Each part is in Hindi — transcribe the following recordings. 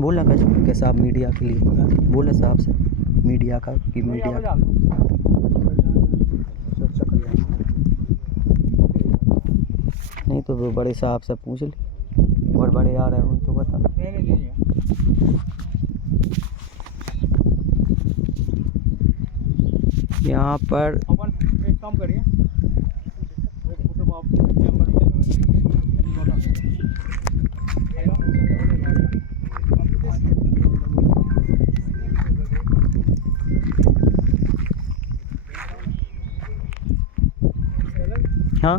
बोलना कैसा आप मीडिया के लिए बोले साहब से मीडिया का कि मीडिया नहीं तो वो बड़े साहब से पूछ ले और बड़े आ रहे हैं तो बता। यहाँ पर एक काम करिए हाँ,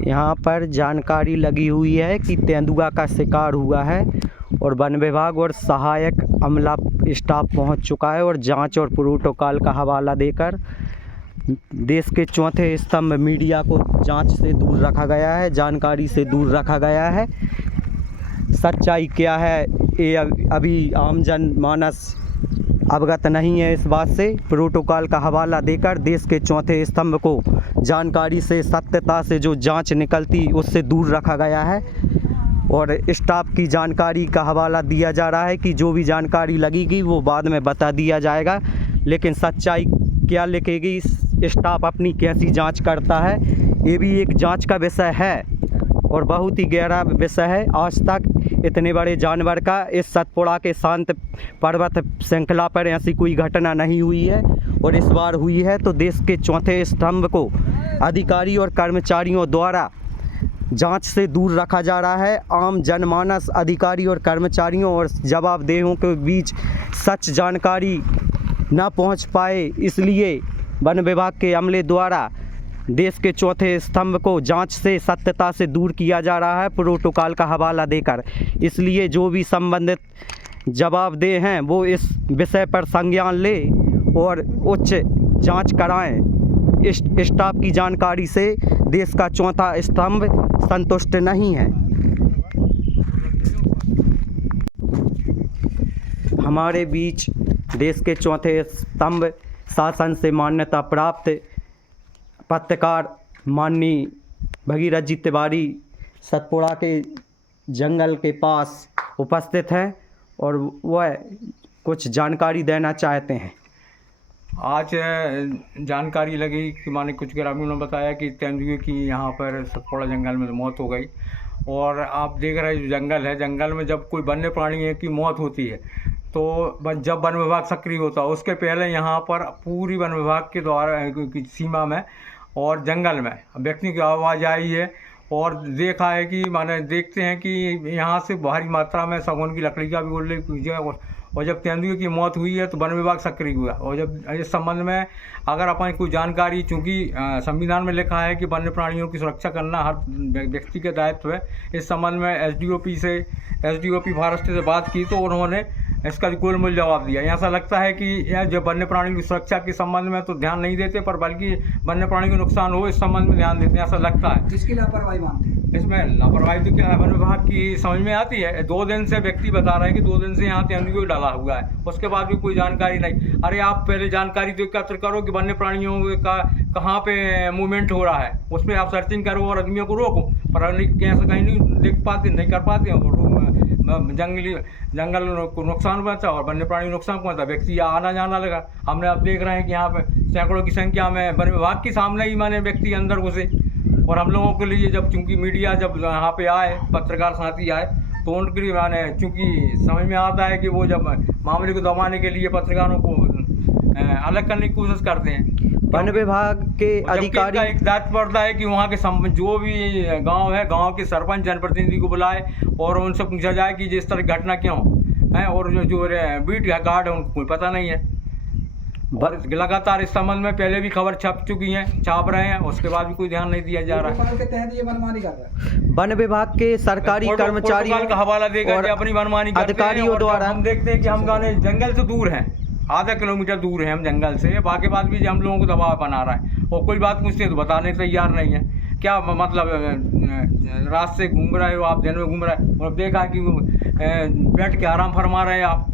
यहाँ पर जानकारी लगी हुई है कि तेंदुआ का शिकार हुआ है और वन विभाग और सहायक अमला स्टाफ पहुँच चुका है और जांच और प्रोटोकॉल का हवाला देकर देश के चौथे स्तंभ मीडिया को जांच से दूर रखा गया है, जानकारी से दूर रखा गया है। सच्चाई क्या है ये अभी आम जनमानस अवगत नहीं है इस बात से। प्रोटोकॉल का हवाला देकर देश के चौथे स्तंभ को जानकारी से सत्यता से जो जांच निकलती उससे दूर रखा गया है और स्टाफ की जानकारी का हवाला दिया जा रहा है कि जो भी जानकारी लगेगी वो बाद में बता दिया जाएगा, लेकिन सच्चाई क्या लिखेगी, स्टाफ अपनी कैसी जांच करता है, ये भी एक जांच का विषय है और बहुत ही गहरा विषय है। आज तक इतने बड़े जानवर का इस सतपुड़ा के शांत पर्वत श्रृंखला पर ऐसी कोई घटना नहीं हुई है और इस बार हुई है। तो देश के चौथे स्तंभ को अधिकारी और कर्मचारियों द्वारा जांच से दूर रखा जा रहा है। आम जनमानस, अधिकारी और कर्मचारियों और जवाबदेहों के बीच सच जानकारी न पहुंच पाए, इसलिए वन विभाग के अमले द्वारा देश के चौथे स्तंभ को जांच से सत्यता से दूर किया जा रहा है प्रोटोकॉल का हवाला देकर। इसलिए जो भी संबंधित जवाबदेह हैं वो इस विषय पर संज्ञान ले और उच्च जांच कराएं। इस स्टाफ की जानकारी से देश का चौथा स्तंभ संतुष्ट नहीं है। हमारे बीच देश के चौथे स्तंभ शासन से मान्यता प्राप्त पत्रकार माननीय भगीरथ जी तिवारी सतपुड़ा के जंगल के पास उपस्थित हैं और वह कुछ जानकारी देना चाहते हैं। आज जानकारी लगी कि माने कुछ ग्रामीणों ने बताया कि तेंदुए की यहाँ पर सतपुड़ा जंगल में मौत हो गई। और आप देख रहे हैं जो जंगल है, जंगल में जब कोई वन्य प्राणी की मौत होती है तो जब वन विभाग सक्रिय होता है उसके पहले यहाँ पर पूरी वन विभाग के द्वारा की सीमा में और जंगल में व्यक्ति की आवाज़ आई है और देखा है कि माने देखते हैं कि यहाँ से भारी मात्रा में सागौन की लकड़ी का भी उल्लेख और जब तेंदुए की मौत हुई है तो वन विभाग सक्रिय हुआ। और जब इस संबंध में अगर अपन कोई जानकारी, चूँकि संविधान में लिखा है कि वन्य प्राणियों की सुरक्षा करना हर व्यक्ति का दायित्व है, इस संबंध में एसडीओपी फॉरेस्ट से बात की तो उन्होंने इसका गोलमोल जवाब दिया। ऐसा लगता है कि यह जब वन्य प्राणी की सुरक्षा के संबंध में तो ध्यान नहीं देते, पर बल्कि वन्य प्राणी को नुकसान हो इस संबंध में ध्यान देते हैं, ऐसा लगता है। जिसकी लापरवाही मानते हैं इसमें लापरवाही तो क्या है, वन विभाग की समझ में आती है। 2 दिन से व्यक्ति बता रहे हैं कि 2 दिन से यहाँ तेंदुए डाला हुआ है, उसके बाद भी कोई जानकारी नहीं। अरे आप पहले जानकारी तो एकत्र करो कि वन्य प्राणियों का कहाँ पे मूवमेंट हो रहा है, उस पर आप सर्चिंग करो और आदमियों को रोको, पर कैसे कहीं नहीं देख पाते, नहीं कर पाते। जंगल को नुकसान पहुंचा और वन्य प्राणी नुकसान पहुंचा, व्यक्ति आना जाना लगा। हमने अब देख रहे हैं कि यहाँ पे सैकड़ों की संख्या में वन विभाग के सामने ही माने व्यक्ति अंदर घुसे। और हम लोगों के लिए जब चूँकि मीडिया जब यहाँ पे आए, पत्रकार साथी आए, तो उनके लिए माने चूँकि समझ में आता है कि वो जब मामले को दबाने के लिए पत्रकारों को अलग करने की कोशिश करते हैं। वन विभाग के अधिकारी का एक दायित्व पड़ता है कि वहाँ के जो भी गांव है, गांव के सरपंच जनप्रतिनिधि को बुलाए और उनसे पूछा जाए कि जिस तरह घटना क्यों है। और जो बीट गार्ड है उनको कोई पता नहीं है। और लगातार इस संबंध में पहले भी खबर छाप रहे हैं, उसके बाद भी कोई ध्यान नहीं दिया जा रहा है। के तहत ये मनमानी कर रहा है। वन विभाग के सरकारी कर्मचारियों का हवाला देकर अपनी मनमानी अधिकारियों द्वारा हम देखते हैं कि हम गाने जंगल से दूर हैं, आधा किलोमीटर दूर है हम जंगल से, बाकी बात भी हम लोगों को दबाव बना रहा है और कोई बात पूछते तो बताने तैयार नहीं है। क्या मतलब रात से घूम रहे हो आप, दिन में घूम रहे हो और देखा कि बैठ के आराम फरमा रहे हैं आप,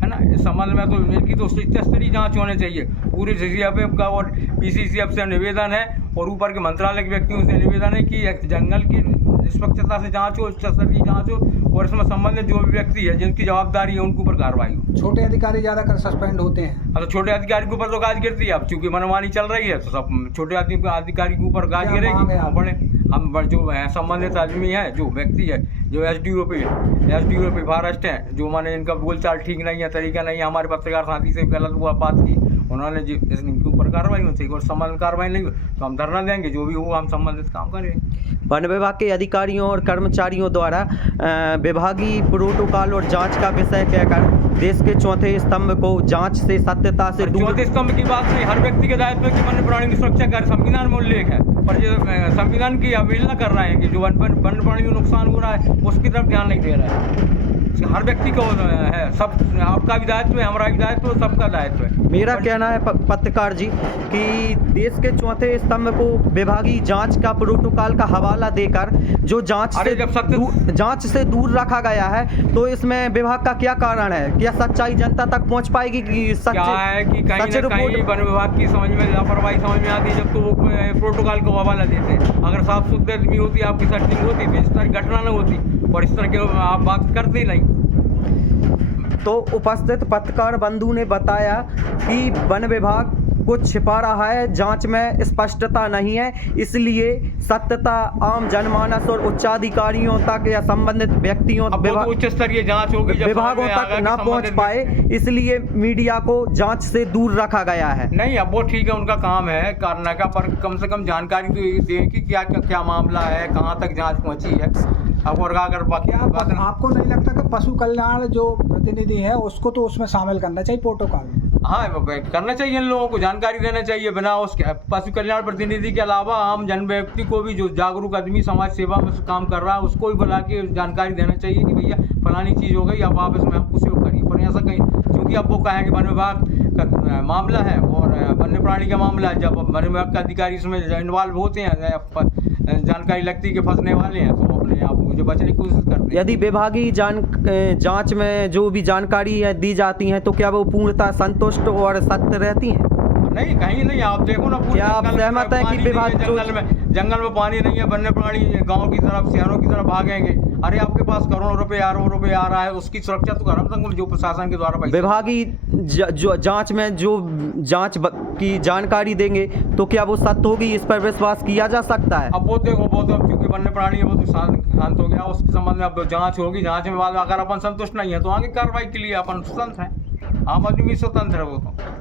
है है ना। इस संबंध में तो इनकी तो उच्च स्तरीय जाँच होनी चाहिए। पूरे CCF का और PCCF से निवेदन है और ऊपर के मंत्रालय के व्यक्तियों से निवेदन है कि जंगल की निष्पक्षता से जाँच हो, उच्च स्तरीय जाँच हो और इसमें संबंधित जो भी व्यक्ति है जिनकी जवाबदारी है उनके ऊपर कार्रवाई हो। छोटे अधिकारी ज़्यादातर सस्पेंड होते हैं। अब तो छोटे अधिकारी के ऊपर तो गाज गिरती है। अब चूंकि मनमानी चल रही है तो सब छोटे अधिकारी के ऊपर गाज क्या मांग है गिरेगी। आप? बड़े हम जो है संबंधित आदमी है, जो व्यक्ति है, जो SDO पे फॉरेस्ट हैं, जो माने इनका बोलचाल ठीक नहीं है, तरीका नहीं है, हमारे पत्रकार साथी से गलत वो बात की, उन्होंने इनके ऊपर कार्रवाई होनी चाहिए और संबंधित कार्रवाई नहीं हो तो हम धरना देंगे। जो भी हो हम संबंधित काम करेंगे। वन विभाग के अधिकारियों और कर्मचारियों द्वारा विभागीय प्रोटोकॉल और जांच का विषय कहकर देश के चौथे स्तंभ को जांच से सत्यता से दूर। चौथे स्तंभ की बात नहीं, हर व्यक्ति के दायित्व है कि वन्य प्राणी की सुरक्षा कर, संविधान में उल्लेख है। पर जो संविधान की अवहेलना कर रहे हैं कि जो वन्य प्राणी को नुकसान हो रहा है उसकी तरफ ध्यान नहीं दे रहा है। हर व्यक्ति को है, सब आपका भी दायित्व है, हमारा भी दायित्व है, सबका दायित्व है। मेरा कहना है पत्रकार जी कि देश के चौथे स्तंभ को विभागीय जांच का प्रोटोकॉल का हवाला देकर जो जांच से दूर रखा गया है, तो इसमें विभाग का क्या कारण है? क्या सच्चाई जनता तक पहुंच पाएगी कि क्या है कि कहीं ना कहीं वन विभाग की समझ में लापरवाही समझ में आती है जब तो वो प्रोटोकॉल को हवाला देते हैं। अगर साफ सुथरी आदमी होती, आपकी सर्चिंग होती तो इस तरह की घटना न होती और इस तरह के आप बात करते ही नहीं। तो उपस्थित पत्रकार बंधु ने बताया कि वन विभाग कुछ छिपा रहा है, जांच में स्पष्टता नहीं है, इसलिए सत्यता आम जनमानस और उच्चाधिकारियों तक या संबंधित व्यक्तियों उच्च स्तरीय जांच होगी, विभागों तक ना पहुंच पाए, इसलिए मीडिया को जांच से दूर रखा गया है। नहीं, अब वो ठीक है, उनका काम है करने का, पर कम से कम जानकारी तो दें कि क्या मामला है, कहाँ तक जांच पहुंची है। अब और अगर आपको नहीं लगता कि पशु कल्याण जो प्रतिनिधि है उसको तो उसमें शामिल करना चाहिए प्रोटोकॉल? हाँ, करना चाहिए, इन लोगों को जानकारी देना चाहिए। बिना उसके पशु कल्याण प्रतिनिधि के अलावा आम जन व्यक्ति को भी, जो जागरूक आदमी समाज सेवा में काम कर रहा है, उसको भी बुला के जानकारी देना चाहिए कि भैया फलानी चीज़ हो गई, अब आप इसमें हमको सहयोग करिए। पर ऐसा कहीं, क्योंकि अब वो कहें कि वन विभाग का मामला है और वन्य प्राणी का मामला है, जब वन विभाग का अधिकारी इसमें इन्वॉल्व होते हैं, जानकारी लगती है कि फंसने वाले हैं, तो अपने आप मुझे बचने की कोशिश करते हैं। यदि विभागीय जांच में जो भी जानकारी दी जाती है तो क्या वो पूर्णतः संतुष्ट और सत्य रहती हैं? नहीं, कहीं नहीं। आप देखो ना, क्या आप सहमत हैं कि विभाग जंगल में पानी नहीं है, वन्य प्राणी गांव की तरफ, शहरों की तरफ भागेंगे। अरे आपके पास करोड़ों रुपए अरबों रुपए आ रहा है, उसकी सुरक्षा तो करम तक जो प्रशासन के द्वारा विभागीय जांच में जो जांच की जानकारी देंगे तो क्या वो सत्य होगी, इस पर विश्वास किया जा सकता है? अब वो देखो, वो तो क्योंकि वन्य प्राणी है, वो तो शांत हो गया, उसके संबंध में अब जांच होगी। जांच में बाद अगर अपन संतुष्ट नहीं है तो आगे कार्रवाई के लिए अपन स्वतंत्र है, आम आदमी स्वतंत्र है वो तो।